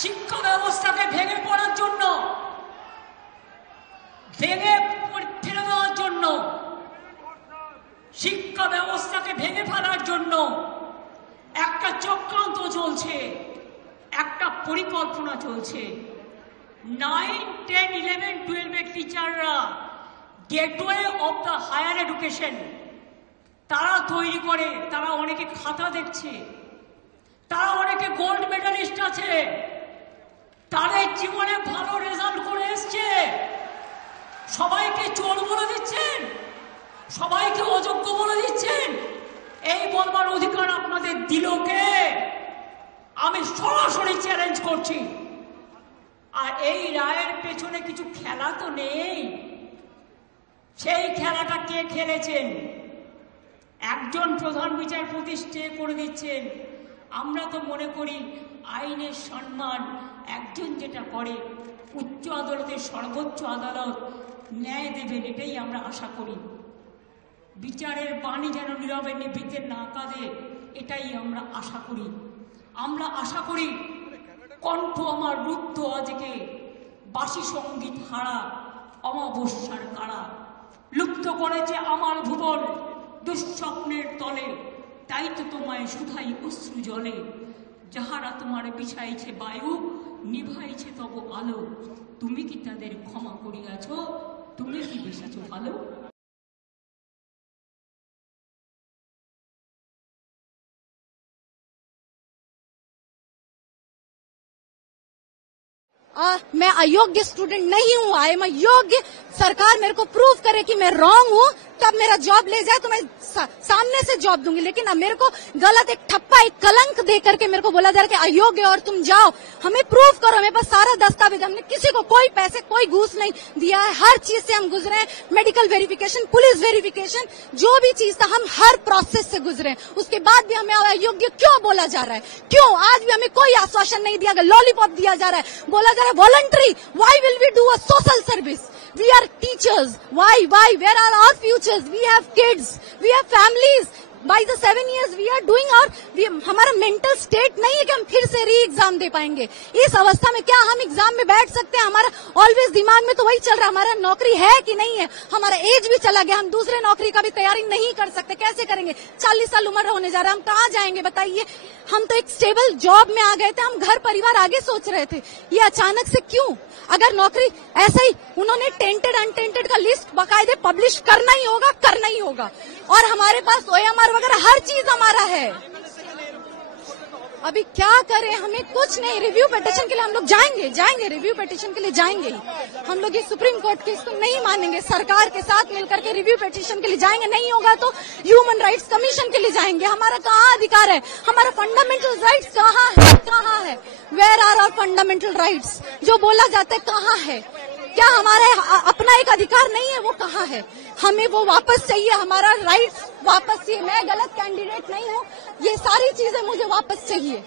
শিক্ষা ব্যবস্থাকে ভেঙে পড়ার জন্য, ভেঙে ফেলে দেওয়ার জন্য, শিক্ষা ব্যবস্থাকে ভেঙে ফেলার জন্য একটা চক্রান্ত চলছে, একটা পরিকল্পনা চলছে। 9, 10, 11, 12 এর টিচাররা gateway of the higher education তারা তৈরি করে। তারা অনেকে খাতা দেখছে, তারা অনেকে গোল্ড মেডালিস্ট আছে, তাদের জীবনে ভালো রেজাল্ট করে এসছে। সবাইকে চোর বলে দিচ্ছেন, সবাইকে অযোগ্য বলে দিচ্ছেন। এই বলবার অধিকার আপনাদের দিল কে? আমি সরাসরি চ্যালেঞ্জ করছি। আর এই রায়ের পেছনে কিছু খেলা তো নেই। সেই খেলাটা কে খেলেছেন? একজন প্রধান বিচারপতি স্টে করে দিচ্ছেন। আমরা তো মনে করি আইনের সম্মান একজন যেটা করে, উচ্চ আদালতের সর্বোচ্চ আদালত ন্যায় দেবেন, এটাই আমরা আশা করি। বিচারের বাণী যেন নীরবে নিভৃতে না কাঁদে, এটাই আমরা আশা করি। আমরা আশা করি কণ্ঠ আমার রুদ্ধ আজকে, বাসি সঙ্গীত হারা অমাবস্যার কারা। লুপ্ত করেছে আমার ভুবন দুঃস্বপ্নের তলে, তাই তো তোমায় শুধাই অশ্রু জলে। যাহারা তোমার বিছাইছে বায়ু, নিভাইছে তব আলো, তুমি কি তাদের ক্ষমা করিয়াছ? তুমি কি বেসেছ ভালো? मैं अयोग्य स्टूडेंट नहीं हूँ। आई एम योग्य। सरकार मेरे को प्रूव करे कि मैं रॉन्ग हूँ, तब मेरा जॉब ले जाए तो मैं सामने से जॉब दूंगी। लेकिन अब मेरे को गलत एक ठप्पा, एक कलंक दे करके मेरे को बोला जा रहा है कि अयोग्य और तुम जाओ। हमें प्रूव करो। मेरे पास सारा दस्तावेज, हमने किसी को कोई पैसे, कोई घूस नहीं दिया है। हर चीज से हम गुजरे हैं। मेडिकल वेरिफिकेशन, पुलिस वेरिफिकेशन, जो भी चीज था हम हर प्रोसेस से गुजरे हैं। उसके बाद भी हमें अयोग्य क्यों बोला जा रहा है? क्यों आज भी हमें कोई आश्वासन नहीं दिया गया? लॉलीपॉप दिया जा रहा है, बोला जा रहा है voluntary. Why will we do a social service? We are teachers. Why? Where are our futures? We have kids. We have families. By the 7 years we are doing हमारा मेंटल स्टेट नहीं है कि हम फिर से री एग्जाम दे पाएंगे। इस अवस्था में क्या हम एग्जाम में बैठ सकते हैं? हमारा ऑलवेज दिमाग में तो वही चल रहा है, हमारा नौकरी है कि नहीं है। हमारा एज भी चला गया, हम दूसरे नौकरी का भी तैयारी नहीं कर सकते। कैसे करेंगे? 40 साल उम्र होने जा रहा है, हम कहाँ जाएंगे बताइए? हम तो एक स्टेबल जॉब में आ गए थे, हम घर परिवार आगे सोच रहे थे। ये अचानक से क्यों? अगर नौकरी ऐसा ही उन्होंने टेंटेड अनटेंटेड का लिस्ट बाकायदे पब्लिश करना ही होगा, करना ही होगा। और हमारे पास OMR वगैरह हर चीज हमारा है। अभी क्या करें? हमें कुछ नहीं। रिव्यू पिटीशन के लिए हम लोग जाएंगे रिव्यू पिटीशन के लिए जाएंगे ही। हम लोग ये सुप्रीम कोर्ट के इसको नहीं मानेंगे। सरकार के साथ मिलकर के रिव्यू पिटीशन के लिए जाएंगे। नहीं होगा तो ह्यूमन राइट्स कमीशन के लिए जाएंगे। हमारा कहाँ अधिकार है? हमारा फंडामेंटल राइट्स कहाँ है? Where are our fundamental rights? जो बोला जाता है कहाँ है? क्या हमारा अपना एक अधिकार नहीं है? वो कहाँ है? हमें वो वापस चाहिए, हमारा राइट्स वापस चाहिए। मैं गलत कैंडिडेट नहीं हूँ, ये सारी चीजें मुझे वापस चाहिए।